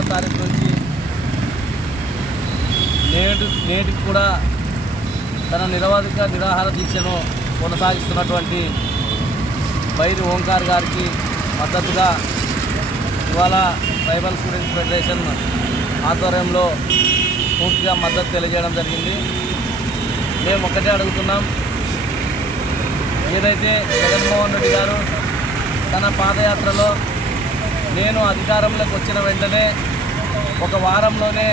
3వ తారీఖు నుంచి నేటికి కూడా తన నిరాహార దీక్షను కొనసాగిస్తున్నటువంటి బైరి ఓంకార్ గారికి మద్దతుగా ఇవాళ ట్రైబల్ స్టూడెంట్స్ ఫెడరేషన్ ఆధ్వర్యంలో పూర్తిగా మద్దతు తెలియజేయడం జరిగింది. మేము ఒక్కటే అడుగుతున్నాం, ఏదైతే జగన్మోహన్ రెడ్డి గారు తన పాదయాత్రలో నేను అధికారంలోకి వచ్చిన వెంటనే ఒక వారంలోనే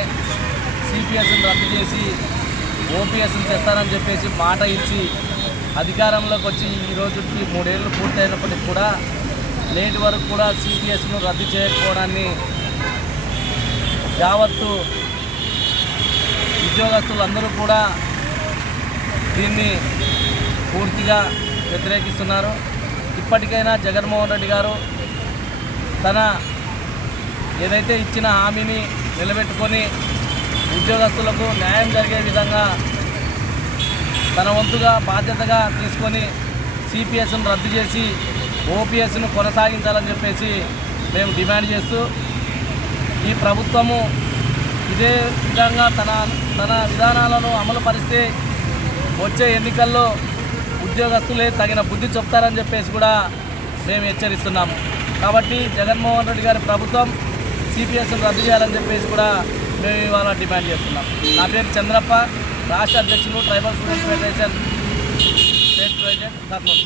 సిపిఎస్ని రద్దు చేసి ఓపీఎస్ని తెస్తానని చెప్పేసి మాట ఇచ్చి అధికారంలోకి వచ్చి ఈ రోజుకి 3 ఏళ్ళు పూర్తయినప్పటికీ కూడా నేటి వరకు కూడా సిపిఎస్ను రద్దు చేయకపోవడాన్ని యావత్తు ఉద్యోగస్తులందరూ కూడా దీన్ని పూర్తిగా వ్యతిరేకిస్తున్నారు. ఇప్పటికైనా జగన్మోహన్ రెడ్డి గారు తన ఏదైతే ఇచ్చిన హామీని నిలబెట్టుకొని ఉద్యోగస్తులకు న్యాయం జరిగే విధంగా తన వంతుగా బాధ్యతగా తీసుకొని సిపిఎస్ను రద్దు చేసి ఓపీఎస్ను కొనసాగించాలని చెప్పేసి మేము డిమాండ్ చేస్తూ, ఈ ప్రభుత్వము ఇదే విధంగా తన విధానాలను అమలు పరిస్తే వచ్చే ఎన్నికల్లో ఉద్యోగస్తులే తగిన బుద్ధి చెప్తారని చెప్పేసి కూడా మేము హెచ్చరిస్తున్నాము. కాబట్టి జగన్మోహన్ రెడ్డి గారి ప్రభుత్వం సిపిఎస్ను రద్దు చేయాలని చెప్పేసి కూడా మేము ఇవాళ డిమాండ్ చేస్తున్నాం. నా పేరు చంద్రప్ప, రాష్ట్ర అధ్యక్షులు tribal students federation state president Kurnool.